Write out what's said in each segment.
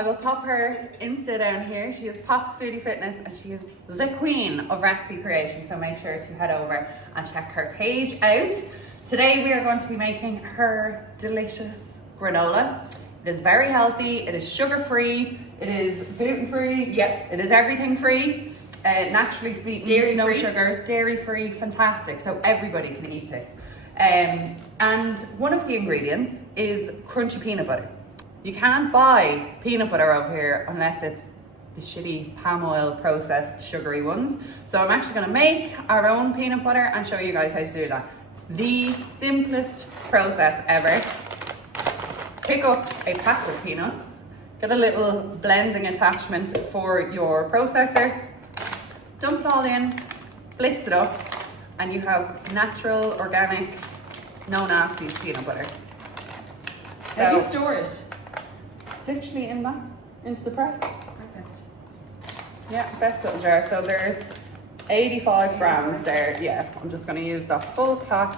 I will pop her Insta down here. She is Pop's Foodie Fitness and she is the queen of recipe creation. So make sure to head over and check her page out. Today we are going to be making her delicious granola. It is very healthy, it is sugar-free, it is gluten-free, yep. It is everything free, naturally sweetened, dairy no free. Sugar, dairy-free, fantastic. So everybody can eat this. And one of the ingredients is crunchy peanut butter. You can't buy peanut butter over here unless it's the shitty palm oil processed sugary ones. So I'm actually gonna make our own peanut butter and show you guys how to do that. The simplest process ever. Pick up a pack of peanuts, get a little blending attachment for your processor, dump it all in, blitz it up, and you have natural, organic, no nasties peanut butter. How do you store it? Literally in that, into the press. Perfect. Yeah, best little jar. So there's 85 grams there. Yeah, I'm just gonna use that full pack.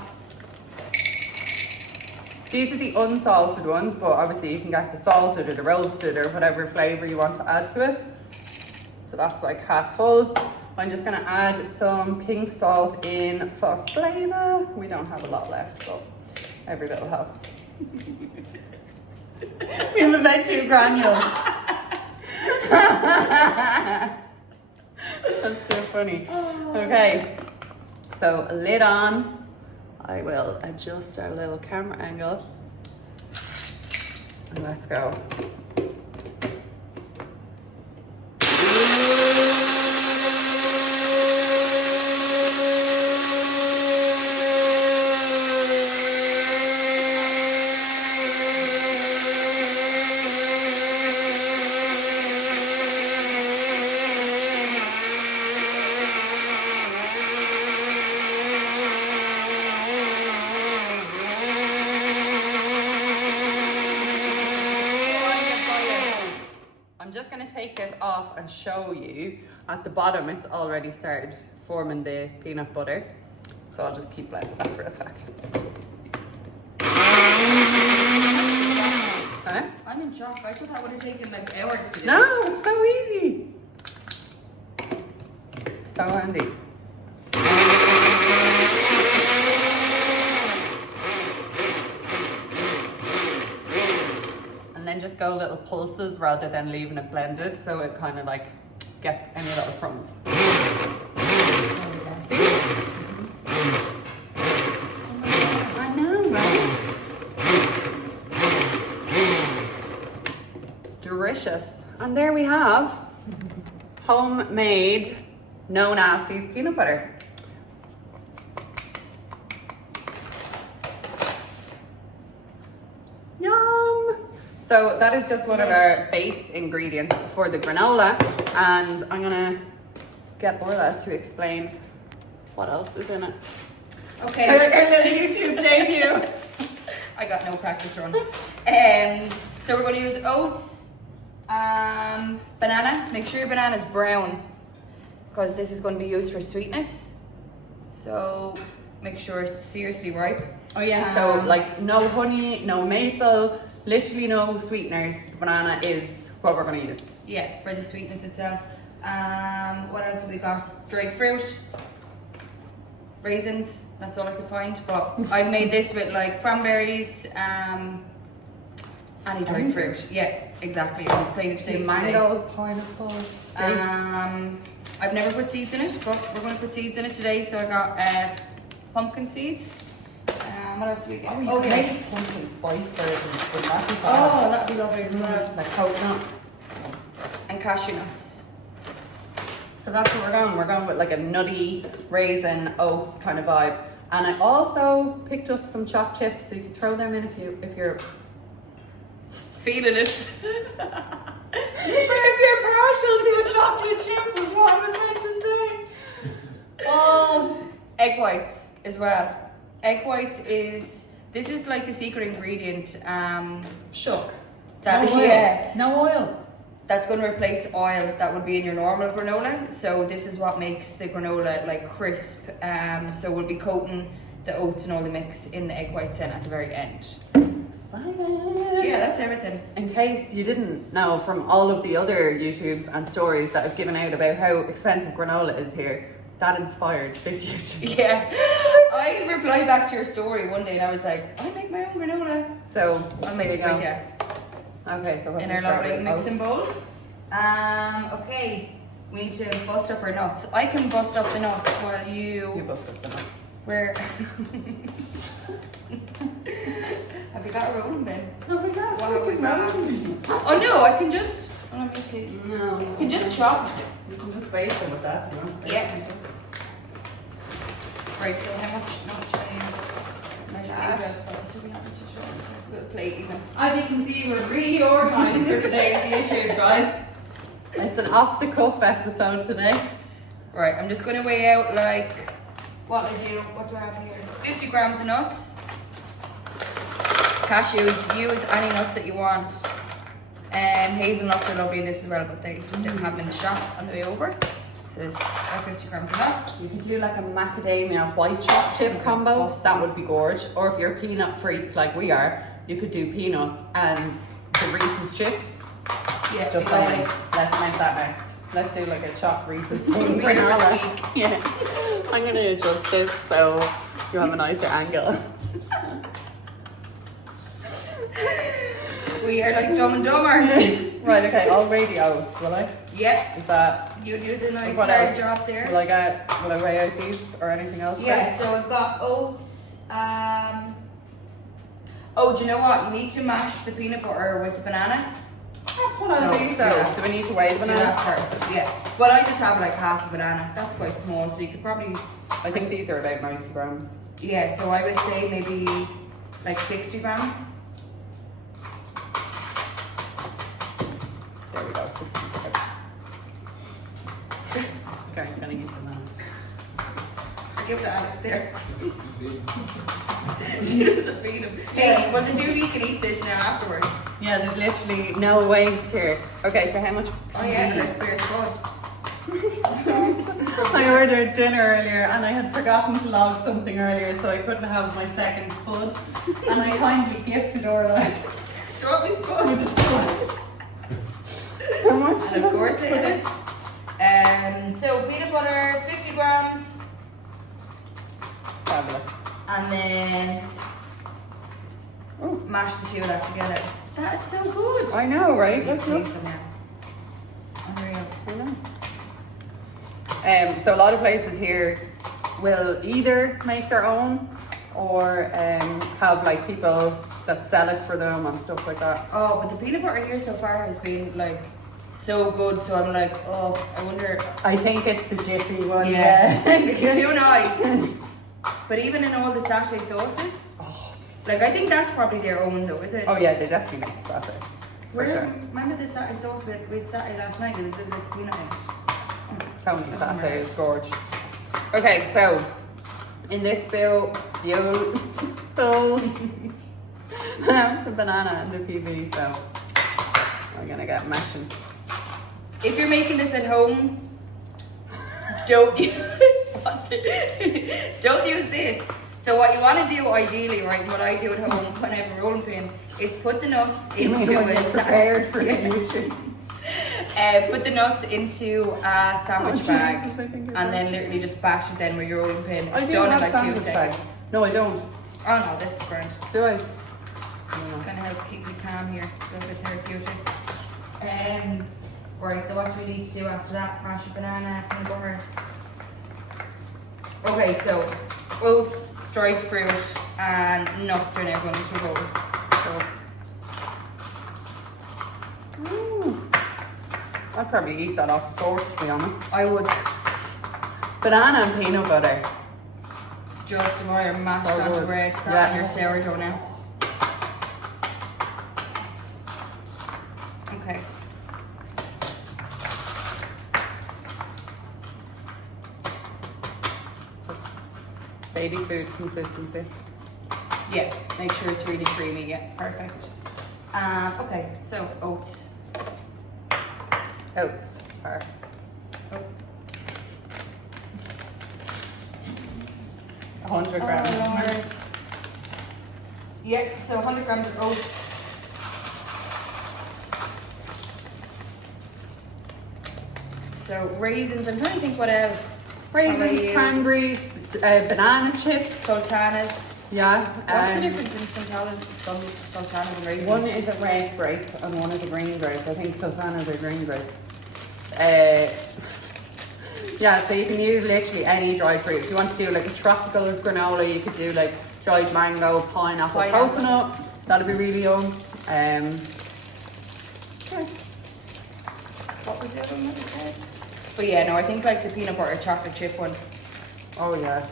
These are the unsalted ones, but obviously you can get the salted or the roasted or whatever flavor you want to add to it. So that's like half full. I'm just gonna add some pink salt in for flavor. We don't have a lot left, but every little helps. We have about 2 granules. That's too funny. Okay, so lid on. I will adjust our little camera angle. And let's go. I'm just going to take this off and show you. At the bottom it's already started forming the peanut butter, so I'll just keep blending that for a sec. Huh? I'm in shock. I thought that would have taken like hours to do. No, it's so easy. So handy. And then just go little pulses rather than leaving it blended, so it kind of like gets any little crumbs. I know, right? Delicious. And there we have homemade, no nasties peanut butter. Yum! So that is just one of our base ingredients for the granola, and I'm gonna get Orla to explain what else is in it. Okay. Her little YouTube debut. I got no practice run. So we're going to use oats, banana. Make sure your banana is brown because this is going to be used for sweetness. So make sure it's seriously ripe. Oh yeah, so like no honey, no maple, literally no sweeteners. The banana is what we're going to use. Yeah, for the sweetness itself. What else have we got? Dried fruit, raisins. That's all I could find. But I've made this with like cranberries, any dried fruit. Yeah, exactly. I was playing with seeds Mangoes, pineapple, dates. I've never put seeds in it, but we're going to put seeds in it today. So I got pumpkin seeds. What else do we get? Oh, yeah. Pumpkin spice with that. Oh, that'd be lovely as well. Like coconut. And cashew nuts. So that's what we're going. We're going with like a nutty raisin oats kind of vibe. And I also picked up some chopped chips, so you can throw them in if you're feeling it. if you're partial to a chocolate chip is what I was meant to say. Oh, egg whites as well. Egg whites this is like the secret ingredient. Shook. That No oil. yeah. No oil. That's going to replace oil that would be in your normal granola. So this is what makes the granola like crisp. So we'll be coating the oats and all the mix in the egg whites then at the very end. Yeah, that's everything. In case you didn't know from all of the other YouTubes and stories that I've given out about how expensive granola is here, that inspired this YouTube. Yeah. I replied back to your story one day and I was like, I make my own granola. So, I'll there make you it go. with you. Okay, so what In do we our start lovely with? mixing bowl. Okay, we need to bust up our nuts. I can bust up the nuts while You you... bust up the nuts. Where... Have you got a rolling bin? Oh my god, What have we fucking got? melody. Oh no, I can just... Oh, let me see. No. You can just chop. You can just base them with that, you know? Yeah. Right, so how much nuts should I use? Measure these out first, so we don't have to throw into a plate even. As you can see, we're really organised for today's YouTube, guys. It's an off-the-cuff episode today. Right, I'm just going to weigh out like what do I have here? 50 grams of nuts. Cashews, use any nuts that you want. Hazelnuts are lovely in this as well, but they just didn't have them in the shop on the way over. So it's 50 grams of nuts. You could do like a macadamia white chocolate chip combo. That would be gorge. Or if you're a peanut freak like we are, you could do peanuts and the Reese's chips. Yeah, Just saying. Let's make that next. Let's do like a chopped Reese's granola. Yeah. I'm gonna adjust this so you have a nicer angle. We are like Dumb and Dumber. Right, okay, I'll weigh the oats, will I? Yep. Is that You do the nice what hard else? job there. Will I weigh out these or anything else? Yeah, first? so I've got oats. Oh, do you know what? You need to mash the peanut butter with the banana. That's what I'll So, do. do So, that. do we need to weigh the Do banana? that first, yeah. Well, I just have like half a banana. That's quite small, so you could probably, I think these are about 90 grams. yeah, so I would say maybe like 60 grams. There we go, 65. Okay, I'm gonna eat the banana. Give it to Alex there. She doesn't feed him. Hey, well, the dude can eat this now afterwards. Yeah, there's literally no waste here. Okay, so how much? Oh yeah, crispy or spud. I ordered dinner earlier and I had forgotten to log something earlier, so I couldn't have my second spud. And I kindly gifted Orla. Throw me spud. How much? And of course I did it. So peanut butter, 50 grams. Fabulous. And then mash the two of that together. That is so good. I know, right? Let's look. Taste them now. Unreal. I know. So a lot of places here will either make their own or have like people that sell it for them and stuff like that. Oh, but the peanut butter here so far has been like so good. So I'm like, oh, I wonder. I think it's the Jiffy one. Yeah, it's too nice. But even in all the sachet sauces, like I think that's probably their own though, is it? Oh yeah, they definitely make sachet. For sure. Remember the satay sauce we had satay last night? It was little bits of peanut in it. Tony satay is gorge. Okay, so in this bowl, the banana and the PB, so we're gonna get mashing. If you're making this at home, don't don't use this. So what you want to do ideally, right, what I do at home when I have a rolling pin, is put the nuts into prepared for the YouTube. put the nuts into a sandwich bag and then literally just bash it then with your rolling pin. I It's do done in have like 2 sandwich seconds. bags. No, I don't. Oh no, this is grand. Do I? It's gonna help keep me calm here. It's a bit therapeutic. Right, so what do we need to do after that? Mash your banana, peanut butter. Okay, so oats, dried fruit, and nuts are now going into a bowl. So, I'd probably eat that off the fork, to be honest. I would Banana and peanut butter. just some more mashed So onto good. bread. That Yeah. on your sourdough now. Okay. Baby food consistency. Yeah, make sure it's really creamy. Yeah, perfect. Okay, so oats. Oats. Tar. Oh. 100 grams. Oh, Lord. Yeah, so 100 grams of oats. So raisins, I'm trying to think what else. Raisins, cranberries, banana chips. Sultanas. Yeah. What's the difference in sultanas and raisins? One is a red grape and one is a green grape. I think sultanas are green grapes. Yeah, so you can use literally any dried fruit. If you want to do like a tropical granola, you could do like dried mango, pineapple, coconut. That'd be really yum. Yeah. What was the other one that you said? But yeah, no, I think like the peanut butter chocolate chip one. Oh yeah.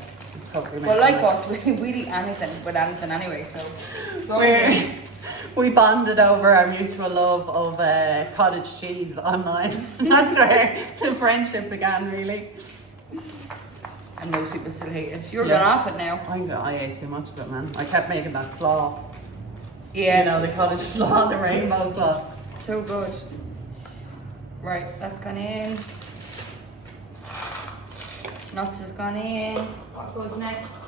Totally. Well, like us, we'd eat anything with anything anyway, so. We bonded over our mutual love of cottage cheese online. That's where the friendship began, really. And most people still hate it. You're going off it now. I ate too much of it, man. I kept making that slaw. Yeah. You know, the cottage slaw, the rainbow slaw. So good. Right, that's gone in. Nuts has gone in. What goes next?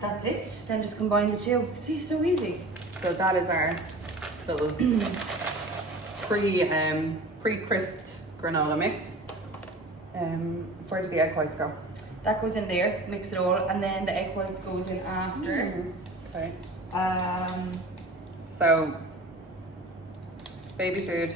That's it. Then just combine the two. See, so easy. So that is our little pre-crisped granola mix. Where do the egg whites go? That goes in there. Mix it all, and then the egg whites goes in after. Okay. So baby food.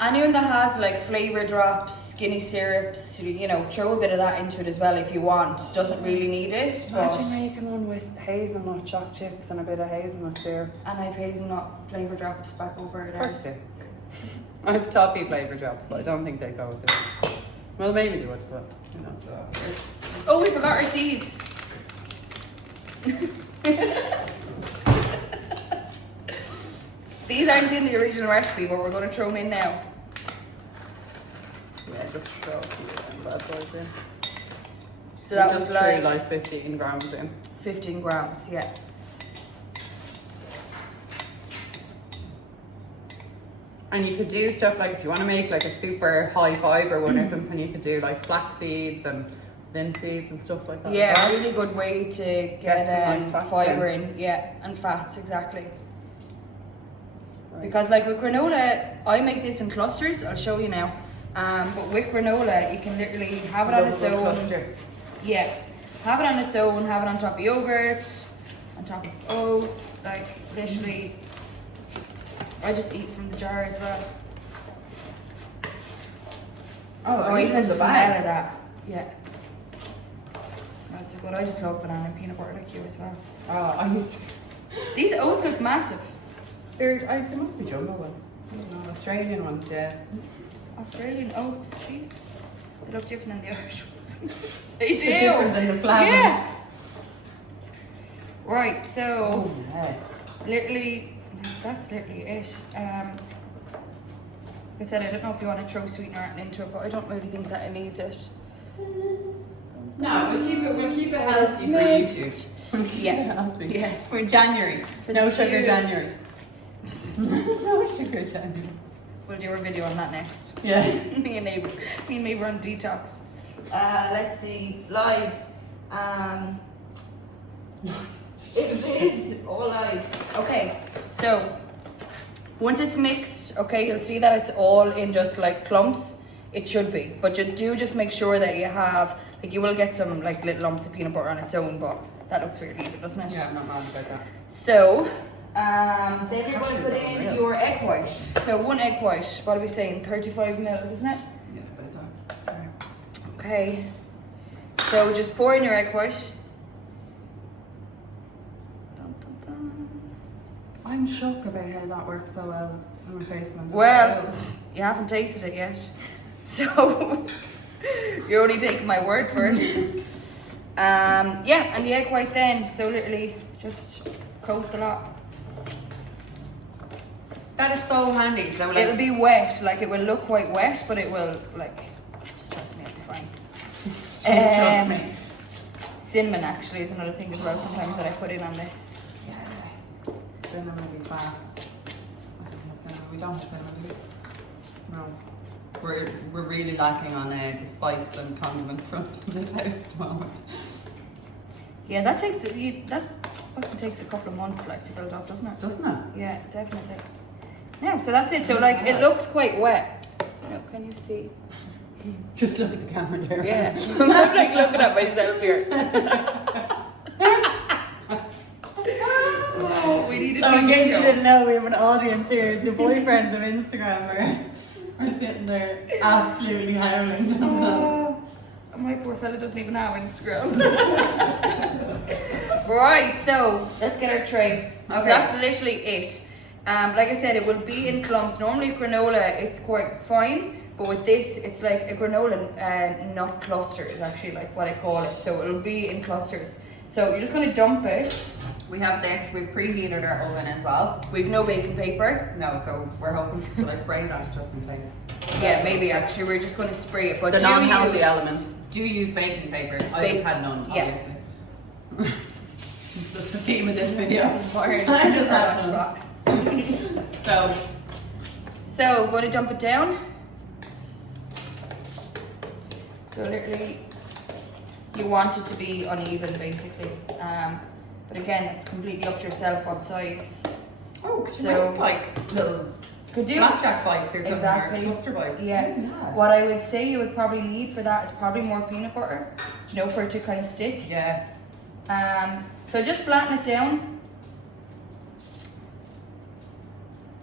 anyone that has like flavor drops, skinny syrups, you know, throw a bit of that into it as well if you want. Doesn't really need it. Imagine making one with hazelnut choc chips and a bit of hazelnut syrup. And I've hazelnut flavor drops back over there. Of course, yeah. I have toffee flavor drops, but I don't think they go with it. Well, maybe they would, but you know. So. Oh, we forgot our seeds. These aren't in the original recipe, but we're going to throw them in now. Yeah, just throw a few bad boys in. So that just was like 15 grams in. 15 grams, yeah. And you could do stuff like if you want to make like a super high fiber one or something, you could do like flax seeds and linseeds and stuff like that. Yeah, a really good way to get nice fiber in. Yeah, and fats, exactly. Right. Because like with granola, I make this in clusters. I'll show you now. But with granola, you can literally have it on its own. Cluster. Yeah, have it on its own. Have it on top of yogurt, on top of oats. Like literally, I just eat from the jar as well. Oh, even the smell bag of that. Yeah. Smells so good. I just love banana and peanut butter like you as well. Oh, I used to. These oats look massive. There must be jumbo ones. I don't know, Australian ones, yeah. Australian oats, jeez. They look different than the Irish ones. They do. They're different than the flat Yeah. ones. Right, so Oh, yeah. literally, that's literally it. Like I said, I don't know if you want to throw sweetener into it, but I don't really think that it needs it. No, we'll keep it healthy for YouTube. Yeah. Yeah. For January. No sugar January. No sugar January. We'll do a video on that next. Yeah. me and Maeve on detox. Let's see, lies. It is all lies. Okay, so once it's mixed, okay, you'll see that it's all in just like clumps. It should be, but you do just make sure that you have, like, you will get some like little lumps of peanut butter on its own, but that looks fairly even, doesn't it? Yeah, I'm not mad about that. So, then you're going to put in your egg white. So one egg white, what are we saying? 35 mils, isn't it? Yeah, about that. Okay. So just pour in your egg white. Dun, dun, dun. I'm shocked about how that works so well in my face. Well, you haven't tasted it yet. So you're only taking my word for it. Yeah, and the egg white then. So literally just coat the lot. That is so handy. So like, It'll be wet, like it will look quite wet, but it will, like, just trust me, it'll be fine. trust me. Cinnamon actually is another thing as well sometimes that I put in on this. Yeah. Cinnamon will be fast. I don't have cinnamon. We don't have cinnamon, do we? No. We're really lacking on the spice and condiment front of the house at the moment. Yeah, that fucking takes a couple of months like to build up, doesn't it? Doesn't it? Yeah, definitely. Yeah, so that's it. So like it looks quite wet. You know, can you see? Just look at the camera there. Yeah. I'm like looking at myself here. Oh, we need a So in TV case you show. didn't know, we have an audience here. The boyfriends of Instagram are sitting there absolutely howling. Oh, my poor fella doesn't even have Instagram. Right, so let's get our tray. So that's literally it. Like I said, it will be in clumps. Normally granola, it's quite fine, but with this, it's like a granola nut cluster is actually like what I call it. So it'll be in clusters. So you're just going to dump it. We have this, we've preheated our oven as well. We've no baking paper. No, so we're hoping, will I spray that just in case? Yeah, maybe actually. We're just going to spray it. But The do non-healthy use- element. Do use baking paper. I just had none, Yeah. obviously. That's the theme of this video. I just had a box. So we're going to dump it down. So literally, you want it to be uneven, basically. But again, it's completely up to yourself what size. Oh, could you So- make like little Could do. blackjack bites or something, Exactly. or cluster bites? Yeah. What I would say you would probably need for that is probably more peanut butter, you know, for it to kind of stick. Yeah. So just flatten it down.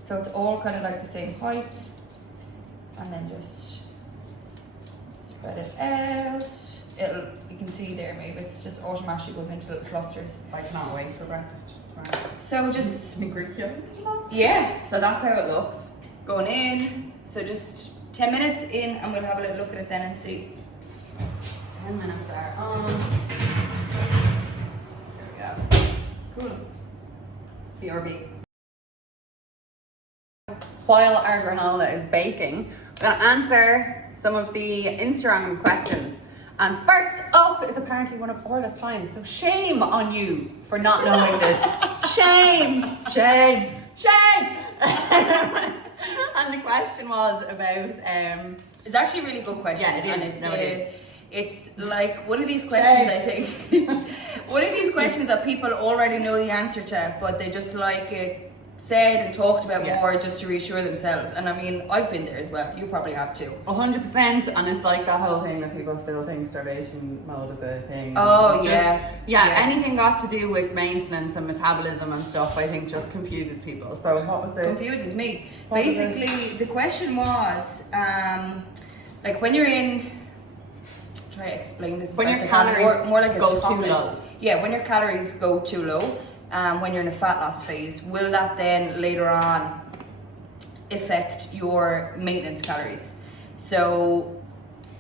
So it's all kind of like the same height. And then just spread it out. You can see there, maybe it's just automatically goes into little clusters. I cannot wait for breakfast tomorrow. So just, yeah, So that's how it looks. going in. So just 10 minutes in and we'll have a little look at it then and see. 10 minutes there. There we go. Cool. BRB. While our granola is baking, I'm going to answer some of the Instagram questions. And first up is apparently one of Orla's clients. So shame on you for not knowing this. Shame, shame, shame. And the question was about It's actually a really good question. Yeah, it is. And it's, No, it is. It's like one of these questions, I think. One of these questions that people already know the answer to, but they just like it said and talked about more just to reassure themselves. And I mean, I've been there as well. You probably have too. 100%, and it's like that whole thing that people still think starvation mode is a thing. Oh, It's yeah. Anything got to do with maintenance and metabolism and stuff, I think just confuses people. So what was it? Confuses me. What was Basically, the question was, like when you're in, try to explain this. When as your best I can, calories more like a go too topic. low. Yeah, when your calories go too low, when you're in a fat loss phase, will that then later on affect your maintenance calories? So,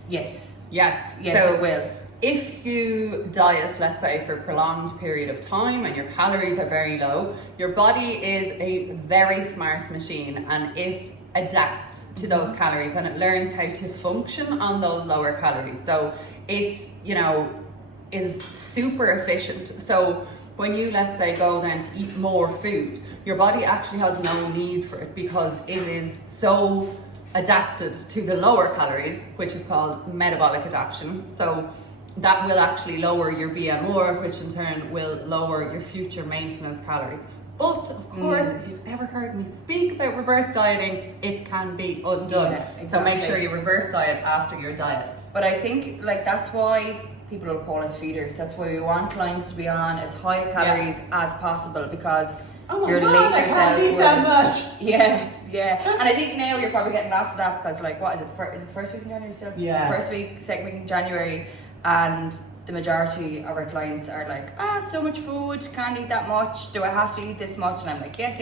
yes. Yes. Yes, So it will. if you diet, let's say, for a prolonged period of time and your calories are very low, your body is a very smart machine and it adapts to those calories and it learns how to function on those lower calories. So it, is super efficient. So when you, let's say, go down to eat more food, your body actually has no need for it because it is so adapted to the lower calories, which is called metabolic adaptation. So that will actually lower your BMR, which in turn will lower your future maintenance calories. But of course, if you've ever heard me speak about reverse dieting, it can be undone. Yeah, exactly. So make sure you reverse diet after your diets. But I think like that's why people will call us feeders. That's why we want clients to be on as high calories as possible because your later self will. much. Yeah. And I think now you're probably getting lots of that because like what is it? Is it the first week in January still? Yeah. First week, second week in January, and the majority of our clients are like, it's so much food, can't eat that much. Do I have to eat this much? And I'm like, yes.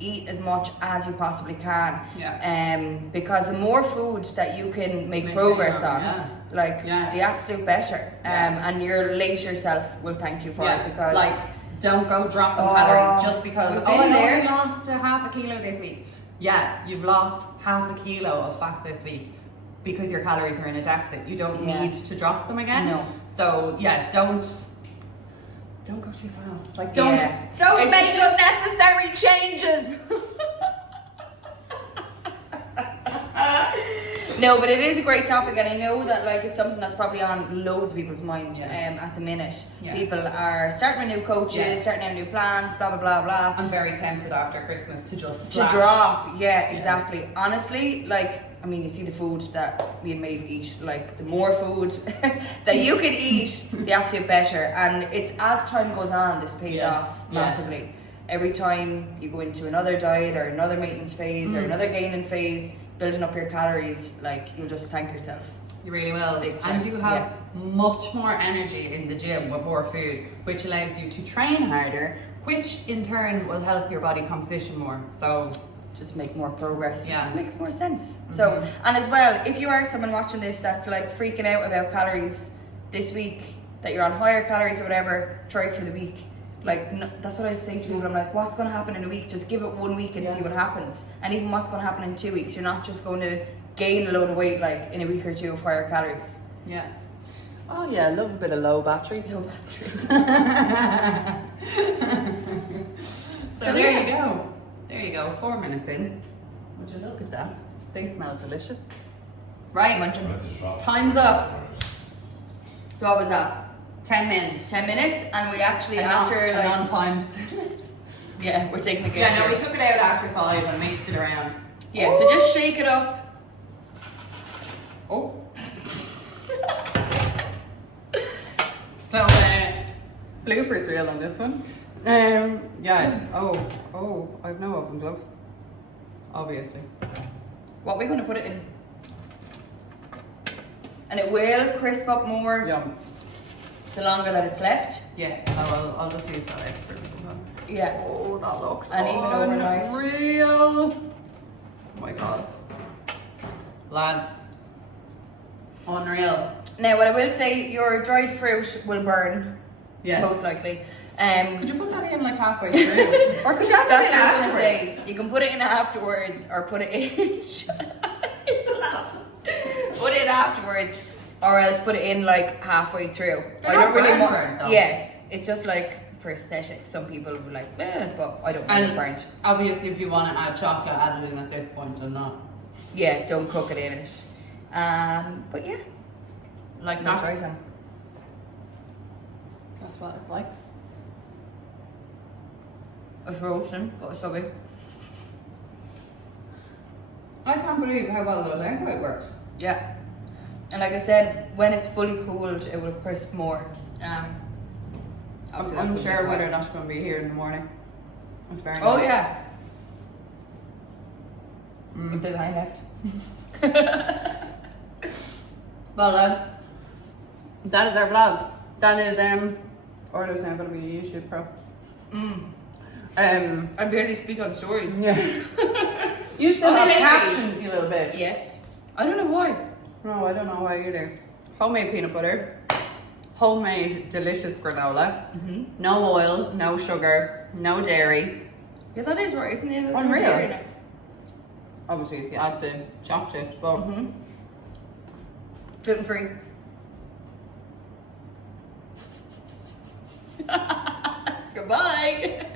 Eat as much as you possibly can. Yeah. Because the more food that you can make Maintain progress on, on, the absolute better. And your later self will thank you for it because like don't go dropping calories just because we've I been there. only lost a half a kilo this week. Yeah, you've lost half a kilo of fat this week because your calories are in a deficit. You don't need to drop them again. No. So don't go too fast. Like don't It's make unnecessary changes. No, but it is a great topic, and I know that like it's something that's probably on loads of people's minds at the minute. Yeah. People are starting with new coaches, starting out new plans, blah blah blah blah. I'm very tempted after Christmas to just To drop, yeah, exactly. Honestly, like, I mean, you see the food that me and Maeve eat, like, the more food that you can eat, the absolute better. And it's as time goes on, this pays off massively. Every time you go into another diet or another maintenance phase or another gaining phase, building up your calories, like, you'll just thank yourself. You really will. And you have much more energy in the gym with more food, which allows you to train harder, which in turn will help your body composition more. So just make more progress. Yeah. It just makes more sense. So, and as well, if you are someone watching this that's like freaking out about calories this week, that you're on higher calories or whatever, try it for the week. Like, no, that's what I say to people. I'm like, what's going to happen in a week? Just give it 1 week and see what happens. And even what's going to happen in 2 weeks. You're not just going to gain a load of weight like in a week or two of higher calories. yeah. Oh yeah, I love a bit of low battery. Low battery. So there you go. There you go, 4 minutes in. Would you look at that? They smell delicious. Right, time's up. So what was that? 10 minutes. 10 minutes, and we actually And after like, on times. yeah, we're taking a guess. Yeah, no, we here. took it out after 5 and mixed it around. Yeah, so just shake it up. Oh. So, bloopers reel on this one. Yeah. Oh, I've no oven glove. Obviously. What we're going to put it in, and it will crisp up more Yum. the longer that it's left. Yeah. I'll just use that extra. Yeah. Oh, that looks And even overnight. unreal. Oh my god. Lads. Unreal. Now, what I will say, your dried fruit will burn, most likely. Could you put that in like halfway through? Or could you add That's that what in I was afterwards? going to say. You can put it in afterwards, or put it in. Put it afterwards, or else put it in like halfway through. They're not burnt, though. Yeah, it's just like for aesthetics. Some people will like, but I don't mind it burnt. Obviously, if you want to add chocolate, add it in at this point and not. Yeah, don't cook it in it. But yeah, Like no choice. That's what it's like. It's roasting, but it's lovely. I can't believe how well those egg white works. Yeah, and like I said, when it's fully cooled, it will crisp more. Obviously that's I'm what sure they whether or want. not it's going to be here in the morning. It's very Oh nice. yeah. If there's any left. Well, lads, that is our vlog. That is Orla's now going to be a YouTube pro. I barely speak on stories. Yeah. You still have Okay. captions, you little bitch. Yes. I don't know why. No, I don't know why either. Homemade peanut butter, homemade delicious granola, no oil, no sugar, no dairy. Yeah, that is right, isn't it? That's Unreal. not dairy in it. Obviously, if you add the chocolate chips, but Gluten free. Goodbye.